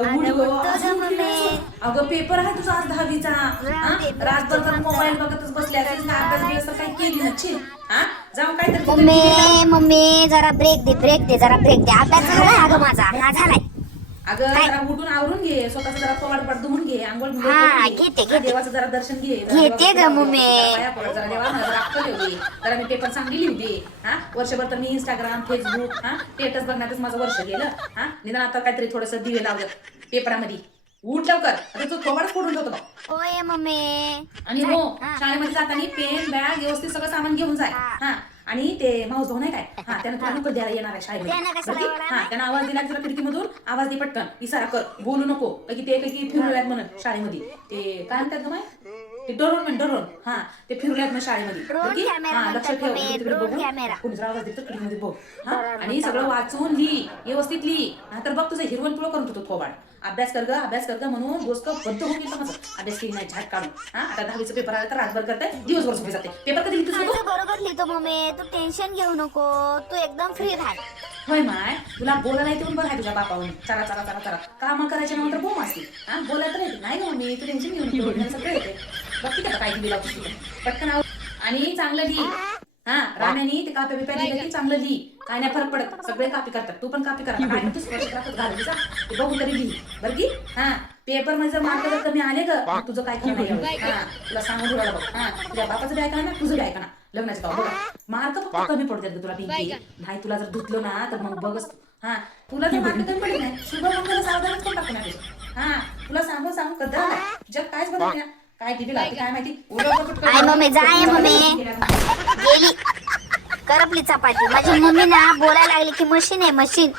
अगं उठ गं, असं उठली नाही. अगं पेपर आहे तुझा आज 10वीचा. रातभर तर मोबाईल बघतच बसली असेल ना, अभ्यास बिभ्यास तर काही केली नसशील. जाऊन काय तर मम्मी जरा ब्रेक दे जरा ब्रेक दे. अभ्यास झालाय अगं माझा. हा झालाय. अगं जरा उठून आवरून घे, स्वतःच जरा पवाडपाट धुवून घे, आंघोळ बिंघोळ हा, करून घे. घेते. देवाचं जरा दर्शन घे, घेते ग मम्मी. जरा देवाला जरा अक्कल येऊ दे, जरा मी पेपर चांगली लिहू दे. वर्षभर तर मी इंस्टाग्राम फेसबुक स्टेटस बघण्यातच माझं वर्ष गेलं. निदान आता काहीतरी थोडस दिवे लावलं पेपरामध्ये. उठ लवकर, आता तू थोबाडच फोडून ठेवतो बघ. होय मम्मी. आणि हो, शाळेमध्ये जाताना पेन बॅग व्यवस्थित सगळं सामान घेऊन जाय. आणि ते माऊस भाऊ नाही काय, त्यानं तुला नुकत द्यायला येणार आहे शाळेमध्ये. त्यानं आवाज दिला तुला खिडकीमधून आवाज दे पटकन, इशारा कर, बोलू नको. की ते काही फिरवल्यात म्हणून शाळेमध्ये. ते काय म्हणतात ग माय, ते ड्रोन ते फिरवल्यात मग शाळेमध्ये. लक्ष ठेव, तिकडे बघून कोणी जर आवाज देतो खिडकीमध्ये बघ. आणि सगळं वाचून लिही, व्यवस्थित लिही. तर बघ तुझं हिरवण पिवळं करून होतो थोबाड. अभ्यास कर ग म्हणून गोष्ट बद्ध होऊन गेलं माझं. अभ्यास केली नाही झाट काढून. आता 10वीचा पेपर आला तर रातभर करताय, दिवसभर झोपी जाते. पेपर कधी लिहितोस तू? बरोबर लिहितो मम्मी. तू टेन्शन घेऊ नको, तू एकदम फ्री राह. होय माय, तुला बोलायला येते पण बरं आहे तुझ्या बापावरून. चरा चरा चरा चरा काम करायच्या नंतर बोम असते. बोलायला तर येते नाही मम्मी, तू टेन्शन घेऊन नको, मला सगळं येते. बघ की काय दिली लावतीस तुला पटकन आणि चांगलं लिही. राम्यानी ते काप्या बिप्या लिहिलं की चांगलं लिही. काय नाही फरक पडत, सगळे कापी करतात, तू पण कापी करा. काय तू स्पर्श घालू ते बघून तरी लिही बरं की. पेपर मध्ये जर मार्क जर कमी आले ग, तुझं काय कमी तुला सांगून ठेवायला बघ. तुझ्या बापाचं बी ऐका ना, तुझं बी ऐका ना. लग्नाचं गाव बघा, मार्क फक्त कमी पडतात ग तुला पिंकी. नाही तुला जर धुतलं ना तर मग बघच. तुला जर मार्क कमी पडले नाही, शुभ मंगल सावधानच पण टाकू नाही. तुला सांगून कद्दा तुझ्यात कायच बघत नाही. काय टीव्ही लागते काय माहिती. आय मम्मी जाय मम्मी. गेली करपली चपाती. माझी मम्मी ना बोलायला लागली की मशीन आहे मशीन.